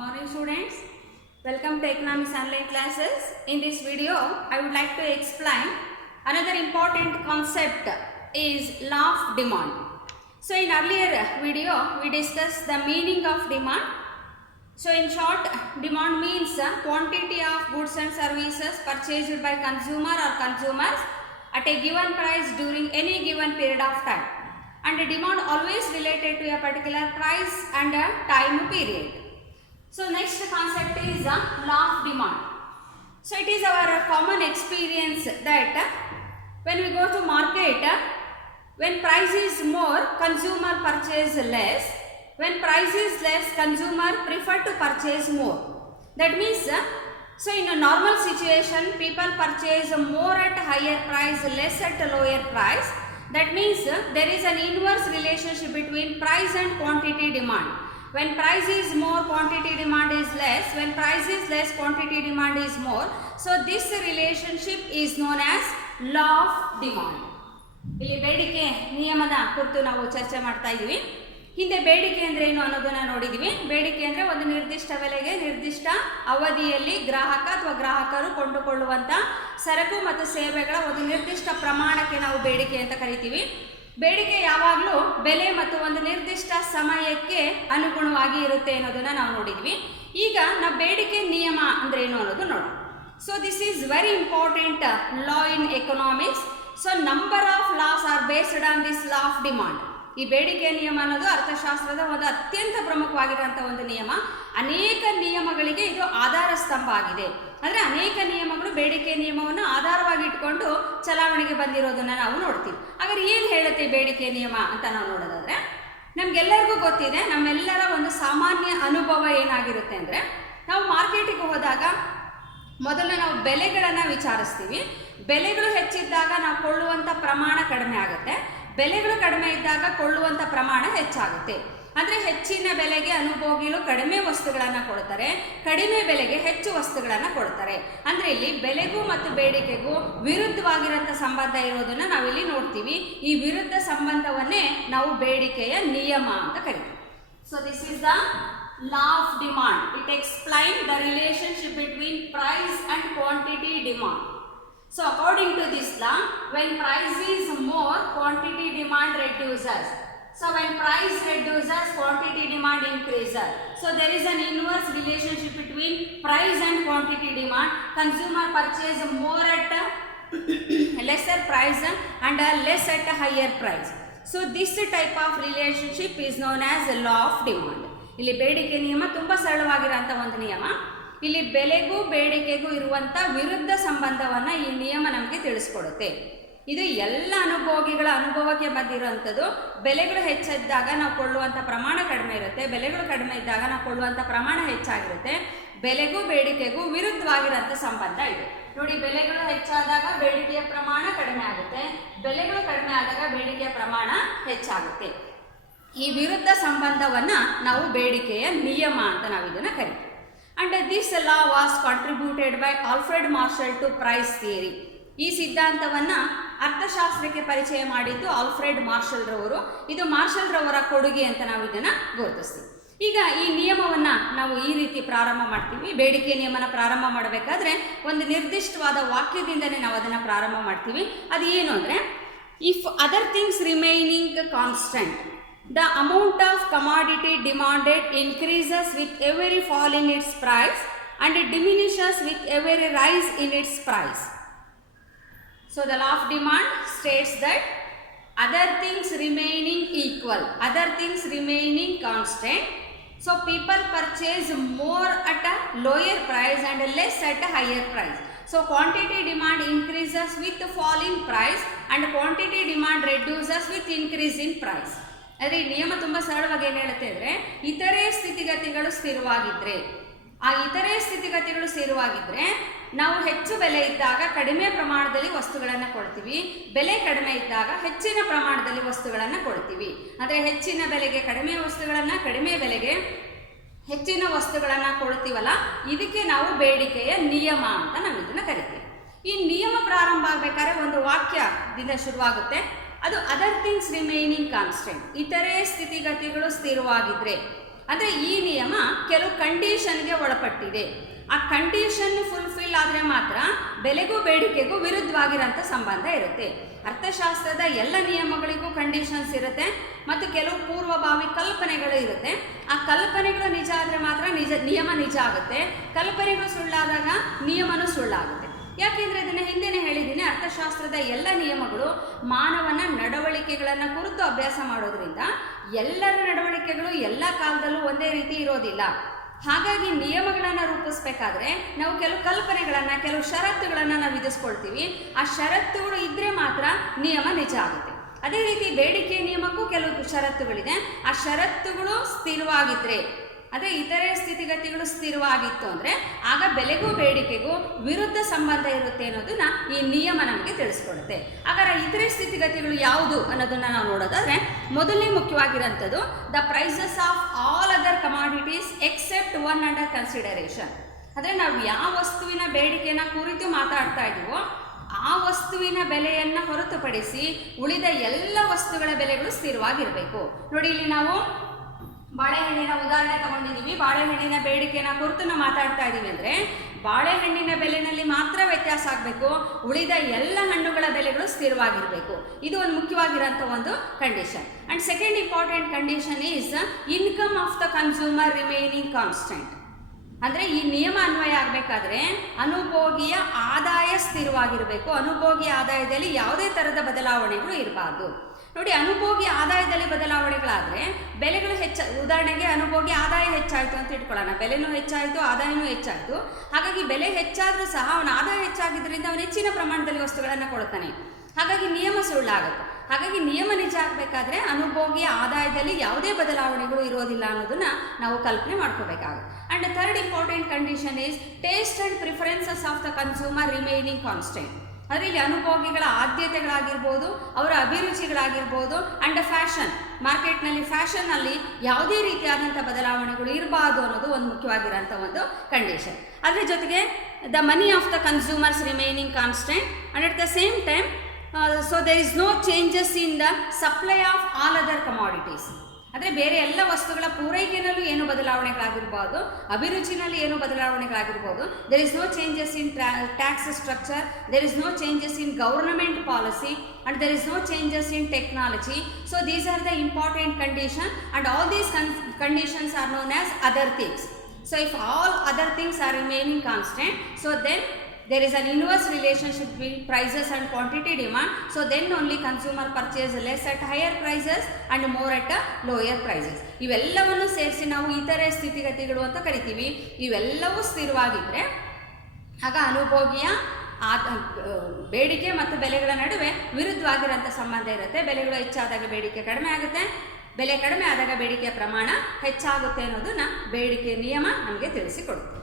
Morning students, welcome to economics online classes. In this video I would like to explain another important concept is law of demand. So in earlier video we discussed the meaning of demand. So in short, demand means quantity of goods and services purchased by consumer or consumers at a given price during any given period of time, and demand always related to a particular price and a time period. So next concept is law of demand. So it is our common experience that when we go to market, when price is more, consumer purchase less. When price is less, consumer prefer to purchase more. That means, so in a normal situation, people purchase more at higher price, less at lower price. That means there is an inverse relationship between price and quantity demand. When price is more, quantity demand is less. When price is less, quantity demand is more. So this relationship is known as law of demand. ಇಲ್ಲಿ ಬೇಡಿಕೆ ನಿಯಮದ ಕುರಿತು ನಾವು ಚರ್ಚೆ ಮಾಡ್ತಾ ಇದ್ದೀವಿ. ಹಿಂದೆ ಬೇಡಿಕೆ ಅಂದ್ರೆ ಏನು ಅನ್ನೋದನ್ನ ನೋಡಿದ್ವಿ. ಬೇಡಿಕೆ ಅಂದ್ರೆ ಒಂದು ನಿರ್ದಿಷ್ಟ ಬೆಲೆಗೆ ನಿರ್ದಿಷ್ಟ ಅವಧಿಯಲ್ಲಿ ಗ್ರಾಹಕ ಅಥವಾ ಗ್ರಾಹಕರು ಕೊಂಡುಕೊಳ್ಳುವಂತ ಸರಕು ಮತ್ತು ಸೇವೆಗಳ ಒಂದು ನಿರ್ದಿಷ್ಟ ಪ್ರಮಾಣಕ್ಕೆ ನಾವು ಬೇಡಿಕೆ ಅಂತ ಕರಿತೀವಿ. ಬೇಡಿಕೆ ಯಾವಾಗಲೂ ಬೆಲೆ ಮತ್ತು ಒಂದು ನಿರ್ದಿಷ್ಟ ಸಮಯಕ್ಕೆ ಅನುಗುಣವಾಗಿ ಇರುತ್ತೆ ಅನ್ನೋದನ್ನ ನಾವು ನೋಡಿದ್ವಿ. ಈಗ ನಾವು ಬೇಡಿಕೆ ನಿಯಮ ಅಂದ್ರೆ ಏನು ಅನ್ನೋದು ನೋಡೋಣ. So this is very important law in economics. So number of laws are based on this law of demand. ಈ ಬೇಡಿಕೆ ನಿಯಮ ಅನ್ನೋದು ಅರ್ಥಶಾಸ್ತ್ರದ ಒಂದು ಅತ್ಯಂತ ಪ್ರಮುಖವಾಗಿರುವಂತಹ ಒಂದು ನಿಯಮ. ಅನೇಕ ನಿಯಮಗಳಿಗೆ ಇದು ಆಧಾರ ಸ್ತಂಭ ಆಗಿದೆ. ಅಂದರೆ ಅನೇಕ ನಿಯಮಗಳು ಬೇಡಿಕೆ ನಿಯಮವನ್ನು ಆಧಾರವಾಗಿ ಇಟ್ಕೊಂಡು ಚಲಾವಣೆಗೆ ಬಂದಿರೋದನ್ನ ನಾವು ನೋಡ್ತೀವಿ. ಹಾಗಾದ್ರೆ ಏನು ಹೇಳುತ್ತೆ ಬೇಡಿಕೆ ನಿಯಮ ಅಂತ ನಾವು ನೋಡೋದಾದ್ರೆ, ನಮ್ಗೆಲ್ಲರಿಗೂ ಗೊತ್ತಿದೆ, ನಮ್ಮೆಲ್ಲರ ಒಂದು ಸಾಮಾನ್ಯ ಅನುಭವ ಏನಾಗಿರುತ್ತೆ ಅಂದರೆ, ನಾವು ಮಾರ್ಕೆಟಿಗೆ ಹೋದಾಗ ಮೊದಲು ನಾವು ಬೆಲೆಗಳನ್ನು ವಿಚಾರಿಸ್ತೀವಿ. ಬೆಲೆಗಳು ಹೆಚ್ಚಿದ್ದಾಗ ನಾವು ಕೊಳ್ಳುವಂಥ ಪ್ರಮಾಣ ಕಡಿಮೆ ಆಗುತ್ತೆ. ಬೆಲೆಗಳು ಕಡಿಮೆ ಇದ್ದಾಗ ಕೊಳ್ಳುವಂಥ ಪ್ರಮಾಣ ಹೆಚ್ಚಾಗುತ್ತೆ. ಅಂದರೆ ಹೆಚ್ಚಿನ ಬೆಲೆಗೆ ಅನುಭೋಗಿಗಳು ಕಡಿಮೆ ವಸ್ತುಗಳನ್ನು ಕೊಡ್ತಾರೆ, ಕಡಿಮೆ ಬೆಲೆಗೆ ಹೆಚ್ಚು ವಸ್ತುಗಳನ್ನು ಕೊಡ್ತಾರೆ. ಅಂದರೆ ಇಲ್ಲಿ ಬೆಲೆಗೂ ಮತ್ತು ಬೇಡಿಕೆಗೂ ವಿರುದ್ಧವಾಗಿರೋಂಥ ಸಂಬಂಧ ಇರೋದನ್ನು ನಾವಿಲ್ಲಿ ನೋಡ್ತೀವಿ. ಈ ವಿರುದ್ಧ ಸಂಬಂಧವನ್ನೇ ನಾವು ಬೇಡಿಕೆಯ ನಿಯಮ ಅಂತ ಕರಿತೀವಿ. So this is the law of demand. It explains the relationship between price and quantity demand. So according to this law, when price is more, quantity demand reduces. So when price reduces, quantity demand increases. So there is an inverse relationship between price and quantity demand. Consumer purchase more at lesser price and less at a higher price. So this type of relationship is known as the law of demand. ಇಲ್ಲಿ ಬೇಡಿಕೆ ನಿಯಮ ತುಂಬ ಸರಳವಾಗಿರೋಂಥ ಒಂದು ನಿಯಮ. ಇಲ್ಲಿ ಬೆಲೆಗೂ ಬೇಡಿಕೆಗೂ ಇರುವಂಥ ವಿರುದ್ಧ ಸಂಬಂಧವನ್ನು ಈ ನಿಯಮ ನಮಗೆ ತಿಳಿಸ್ಕೊಡುತ್ತೆ. ಇದು ಎಲ್ಲ ಅನುಭೋಗಿಗಳ ಅನುಭವಕ್ಕೆ ಬಂದಿರುವಂಥದ್ದು. ಬೆಲೆಗಳು ಹೆಚ್ಚಿದ್ದಾಗ ನಾವು ಕೊಳ್ಳುವಂಥ ಪ್ರಮಾಣ ಕಡಿಮೆ ಇರುತ್ತೆ, ಬೆಲೆಗಳು ಕಡಿಮೆ ಇದ್ದಾಗ ನಾವು ಕೊಳ್ಳುವಂಥ ಪ್ರಮಾಣ ಹೆಚ್ಚಾಗಿರುತ್ತೆ. ಬೆಲೆಗೂ ಬೇಡಿಕೆಗೂ ವಿರುದ್ಧವಾಗಿರೋಂಥ ಸಂಬಂಧ ಇದೆ. ನೋಡಿ, ಬೆಲೆಗಳು ಹೆಚ್ಚಾದಾಗ ಬೇಡಿಕೆಯ ಪ್ರಮಾಣ ಕಡಿಮೆ ಆಗುತ್ತೆ, ಬೆಲೆಗಳು ಕಡಿಮೆ ಆದಾಗ ಬೇಡಿಕೆಯ ಪ್ರಮಾಣ ಹೆಚ್ಚಾಗುತ್ತೆ. ಈ ವಿರುದ್ಧ ಸಂಬಂಧವನ್ನು ನಾವು ಬೇಡಿಕೆಯ ನಿಯಮ ಅಂತ ನಾವು ಇದನ್ನು ಕರಿತೀವಿ. And this law was contributed by Alfred Marshall to price theory. ಈ ಸಿದ್ಧಾಂತವನ್ನು ಅರ್ಥಶಾಸ್ತ್ರಕ್ಕೆ ಪರಿಚಯ ಮಾಡಿದ್ದು ಆಲ್ಫ್ರೆಡ್ ಮಾರ್ಷಲ್ ರವರು. ಇದು ಮಾರ್ಷಲ್ ರವರ ಕೊಡುಗೆ ಅಂತ ನಾವು ಇದನ್ನು ಗುರುತಿಸ್ತೀವಿ. ಈಗ ಈ ನಿಯಮವನ್ನು ನಾವು ಈ ರೀತಿ ಪ್ರಾರಂಭ ಮಾಡ್ತೀವಿ. ಬೇಡಿಕೆ ನಿಯಮನ ಪ್ರಾರಂಭ ಮಾಡಬೇಕಾದ್ರೆ ಒಂದು ನಿರ್ದಿಷ್ಟವಾದ ವಾಕ್ಯದಿಂದನೇ ನಾವು ಅದನ್ನು ಪ್ರಾರಂಭ ಮಾಡ್ತೀವಿ. ಅದು ಏನು ಅಂದರೆ, if other things remaining constant, the amount of commodity demanded increases with every fall in its price and it diminishes with every rise in its price. So the law of demand states that other things remaining equal, other things remaining constant, so people purchase more at a lower price and less at a higher price. So quantity demand increases with the fall in price and quantity demand reduces with increase in price. ಆದರೆ ಈ ನಿಯಮ ತುಂಬ ಸರಳವಾಗಿ ಏನು ಹೇಳುತ್ತೆ ಅಂದರೆ, ಇತರೆ ಸ್ಥಿತಿಗತಿಗಳು ಸ್ಥಿರವಾಗಿದ್ದರೆ, ಆ ಇತರೆ ಸ್ಥಿತಿಗತಿಗಳು ಸ್ಥಿರವಾಗಿದ್ದರೆ ನಾವು ಹೆಚ್ಚು ಬೆಲೆ ಇದ್ದಾಗ ಕಡಿಮೆ ಪ್ರಮಾಣದಲ್ಲಿ ವಸ್ತುಗಳನ್ನು ಕೊಡ್ತೀವಿ, ಬೆಲೆ ಕಡಿಮೆ ಇದ್ದಾಗ ಹೆಚ್ಚಿನ ಪ್ರಮಾಣದಲ್ಲಿ ವಸ್ತುಗಳನ್ನು ಕೊಡ್ತೀವಿ. ಅಂದರೆ ಹೆಚ್ಚಿನ ಬೆಲೆಗೆ ಕಡಿಮೆ ವಸ್ತುಗಳನ್ನು, ಕಡಿಮೆ ಬೆಲೆಗೆ ಹೆಚ್ಚಿನ ವಸ್ತುಗಳನ್ನು ಕೊಡ್ತೀವಲ್ಲ, ಇದಕ್ಕೆ ನಾವು ಬೇಡಿಕೆಯ ನಿಯಮ ಅಂತ ನಾವು ಇದನ್ನು ಕರಿತೀವಿ. ಈ ನಿಯಮ ಪ್ರಾರಂಭ ಆಗಬೇಕಾದ್ರೆ ಒಂದು ವಾಕ್ಯದಿಂದ ಶುರುವಾಗುತ್ತೆ. ಅದು ಅದರ್ ಥಿಂಗ್ಸ್ ರಿಮೈನಿಂಗ್ ಕಾನ್ಸ್ಟೆಂಟ್, ಇತರೆ ಸ್ಥಿತಿಗತಿಗಳು ಸ್ಥಿರವಾಗಿದ್ದರೆ. ಅಂದರೆ ಈ ನಿಯಮ ಕೆಲವು ಕಂಡೀಷನ್ಗೆ ಒಳಪಟ್ಟಿದೆ. ಆ ಕಂಡೀಷನ್ ಫುಲ್ಫಿಲ್ ಆದರೆ ಮಾತ್ರ ಬೆಲೆಗೂ ಬೇಡಿಕೆಗೂ ವಿರುದ್ಧವಾಗಿರೋಂಥ ಸಂಬಂಧ ಇರುತ್ತೆ. ಅರ್ಥಶಾಸ್ತ್ರದ ಎಲ್ಲ ನಿಯಮಗಳಿಗೂ ಕಂಡೀಷನ್ಸ್ ಇರುತ್ತೆ ಮತ್ತು ಕೆಲವು ಪೂರ್ವಭಾವಿ ಕಲ್ಪನೆಗಳು ಇರುತ್ತೆ. ಆ ಕಲ್ಪನೆಗಳು ನಿಜ ಆದರೆ ಮಾತ್ರ ನಿಯಮ ನಿಜ ಆಗುತ್ತೆ. ಕಲ್ಪನೆಗಳು ಸುಳ್ಳಾದಾಗ ನಿಯಮನೂ ಸುಳ್ಳಾಗುತ್ತೆ. ಯಾಕೆಂದರೆ ಇದನ್ನು ಹಿಂದೆನೇ ಹೇಳಿದ್ದೀನಿ, ಅರ್ಥಶಾಸ್ತ್ರದ ಎಲ್ಲ ನಿಯಮಗಳು ಮಾನವನ ನಡವಳಿಕೆಗಳನ್ನು ಕುರಿತು ಅಭ್ಯಾಸ ಮಾಡೋದ್ರಿಂದ ಎಲ್ಲರ ನಡವಳಿಕೆಗಳು ಎಲ್ಲ ಕಾಲದಲ್ಲೂ ಒಂದೇ ರೀತಿ ಇರೋದಿಲ್ಲ. ಹಾಗಾಗಿ ನಿಯಮಗಳನ್ನು ರೂಪಿಸ್ಬೇಕಾದ್ರೆ ನಾವು ಕೆಲವು ಕಲ್ಪನೆಗಳನ್ನು, ಕೆಲವು ಷರತ್ತುಗಳನ್ನು ನಾವು ವಿಧಿಸ್ಕೊಳ್ತೀವಿ. ಆ ಷರತ್ತುಗಳು ಇದ್ದರೆ ಮಾತ್ರ ನಿಯಮ ನಿಜ ಆಗುತ್ತೆ. ಅದೇ ರೀತಿ ಬೇಡಿಕೆ ನಿಯಮಕ್ಕೂ ಕೆಲವು ಷರತ್ತುಗಳಿದೆ. ಆ ಷರತ್ತುಗಳು ಸ್ಥಿರವಾಗಿದ್ದರೆ, ಅಂದರೆ ಇತರೆ ಸ್ಥಿತಿಗತಿಗಳು ಸ್ಥಿರವಾಗಿತ್ತು ಅಂದರೆ ಆಗ ಬೆಲೆಗೂ ಬೇಡಿಕೆಗೂ ವಿರುದ್ಧ ಸಂಬಂಧ ಇರುತ್ತೆ ಅನ್ನೋದನ್ನ ಈ ನಿಯಮ ನಮಗೆ ತಿಳಿಸ್ಕೊಡುತ್ತೆ. ಹಾಗಾದರೆ ಇತರೆ ಸ್ಥಿತಿಗತಿಗಳು ಯಾವುದು ಅನ್ನೋದನ್ನು ನಾವು ನೋಡೋದಾದರೆ, ಮೊದಲನೇ ಮುಖ್ಯವಾಗಿರೋಂಥದ್ದು the prices of all other commodities except one under consideration. ಅಂದರೆ ನಾವು ಯಾವ ವಸ್ತುವಿನ ಬೇಡಿಕೆನ ಕುರಿತು ಮಾತಾಡ್ತಾ ಇದ್ದೀವೋ ಆ ವಸ್ತುವಿನ ಬೆಲೆಯನ್ನು ಹೊರತುಪಡಿಸಿ ಉಳಿದ ಎಲ್ಲ ವಸ್ತುಗಳ ಬೆಲೆಗಳು ಸ್ಥಿರವಾಗಿರಬೇಕು. ನೋಡಿ, ಇಲ್ಲಿ ನಾವು ಬಾಳೆಹಣ್ಣಿನ ಉದಾಹರಣೆ ತಗೊಂಡಿದ್ದೀವಿ. ಬಾಳೆಹಣ್ಣಿನ ಬೇಡಿಕೆನ ಕುರಿತು ನಾವು ಮಾತಾಡ್ತಾ ಇದ್ದೀವಿ ಅಂದರೆ ಬಾಳೆಹಣ್ಣಿನ ಬೆಲೆಯಲ್ಲಿ ಮಾತ್ರ ವ್ಯತ್ಯಾಸ ಆಗಬೇಕು, ಉಳಿದ ಎಲ್ಲ ಹಣ್ಣುಗಳ ಬೆಲೆಗಳು ಸ್ಥಿರವಾಗಿರಬೇಕು. ಇದು ಒಂದು ಮುಖ್ಯವಾಗಿರೋಂಥ ಒಂದು condition. And second important condition is income of the consumer remaining constant. ಅಂದರೆ ಈ ನಿಯಮ ಅನ್ವಯ ಆಗಬೇಕಾದ್ರೆ ಅನುಭೋಗಿಯ ಆದಾಯ ಸ್ಥಿರವಾಗಿರಬೇಕು. ಅನುಭೋಗಿ ಆದಾಯದಲ್ಲಿ ಯಾವುದೇ ಥರದ ಬದಲಾವಣೆಗಳು ಇರಬಾರ್ದು. ನೋಡಿ, ಅನುಭೋಗಿ ಆದಾಯದಲ್ಲಿ ಬದಲಾವಣೆಗಳಾದರೆ ಬೆಲೆಗಳು ಉದಾಹರಣೆಗೆ ಅನುಭೋಗಿ ಆದಾಯ ಹೆಚ್ಚಾಯಿತು ಅಂತ ಇಟ್ಕೊಳ್ಳೋಣ. ಬೆಲೆನೂ ಹೆಚ್ಚಾಯಿತು, ಆದಾಯನೂ ಹೆಚ್ಚಾಯಿತು. ಹಾಗಾಗಿ ಬೆಲೆ ಹೆಚ್ಚಾದರೂ ಸಹ ಅವನ ಆದಾಯ ಹೆಚ್ಚಾಗಿದ್ದರಿಂದ ಅವನು ಹೆಚ್ಚಿನ ಪ್ರಮಾಣದಲ್ಲಿ ವಸ್ತುಗಳನ್ನು ಕೊಡ್ತಾನೆ. ಹಾಗಾಗಿ ನಿಯಮ ಸುಳ್ಳಾಗುತ್ತೆ. ಹಾಗಾಗಿ ನಿಯಮ ನಿಜ ಆಗಬೇಕಾದ್ರೆ ಅನುಭೋಗಿಯ ಆದಾಯದಲ್ಲಿ ಯಾವುದೇ ಬದಲಾವಣೆಗಳು ಇರೋದಿಲ್ಲ ಅನ್ನೋದನ್ನು ನಾವು ಕಲ್ಪನೆ ಮಾಡ್ಕೋಬೇಕಾಗುತ್ತೆ. And third important condition is taste and preferences of the consumer remaining constant. ಅಂದರೆ ಇಲ್ಲಿ ಅನುಭೋಗಿಗಳ ಆದ್ಯತೆಗಳಾಗಿರ್ಬೋದು, ಅವರ ಅಭಿರುಚಿಗಳಾಗಿರ್ಬೋದು, ಆ್ಯಂಡ್ ಫ್ಯಾಷನ್, ಮಾರ್ಕೆಟ್ನಲ್ಲಿ ಫ್ಯಾಷನ್ನಲ್ಲಿ ಯಾವುದೇ ರೀತಿಯಾದಂಥ ಬದಲಾವಣೆಗಳು ಇರಬಾರ್ದು ಅನ್ನೋದು ಒಂದು ಮುಖ್ಯವಾಗಿರೋಂಥ ಒಂದು ಕಂಡೀಷನ್. ಅದರ ಜೊತೆಗೆ the money of the consumers remaining constant and at the same time so there is no changes in the supply of all other commodities. ಅಂದರೆ ಬೇರೆ ಎಲ್ಲ ವಸ್ತುಗಳ ಪೂರೈಕೆಯಲ್ಲೂ ಏನು ಬದಲಾವಣೆಗಳಾಗಿರ್ಬೋದು, ಅಭಿರುಚಿನಲ್ಲಿ ಏನು ಬದಲಾವಣೆಗಳಾಗಿರ್ಬೋದು. There is no changes in tax structure, there is no changes in government policy, and there is no changes in technology. So these are the important conditions, and all these conditions are known as other things. So if all other things are remaining constant, so then there is an inverse relationship between prices and quantity demand. So then only consumer purchase less at higher prices and more at lower prices. ಇವೆಲ್ಲವನ್ನು ಸೇರಿಸಿ ನಾವು ಇತರೆ ಸ್ಥಿತಿಗತಿಗಳು ಅಂತ ಕರಿತೀವಿ. ಇವೆಲ್ಲವೂ ಸ್ಥಿರವಾಗಿದ್ದರೆ ಆಗ ಅನುಭೋಗಿಯ ಬೇಡಿಕೆ ಮತ್ತು ಬೆಲೆಗಳ ನಡುವೆ ವಿರುದ್ಧವಾಗಿರೋಂಥ ಸಂಬಂಧ ಇರುತ್ತೆ. ಬೆಲೆಗಳು ಹೆಚ್ಚಾದಾಗ ಬೇಡಿಕೆ ಕಡಿಮೆ ಆಗುತ್ತೆ, ಬೆಲೆ ಕಡಿಮೆ ಆದಾಗ ಬೇಡಿಕೆಯ ಪ್ರಮಾಣ ಹೆಚ್ಚಾಗುತ್ತೆ ಅನ್ನೋದನ್ನು ಬೇಡಿಕೆ ನಿಯಮ ನಮಗೆ ತಿಳಿಸಿಕೊಡುತ್ತೆ.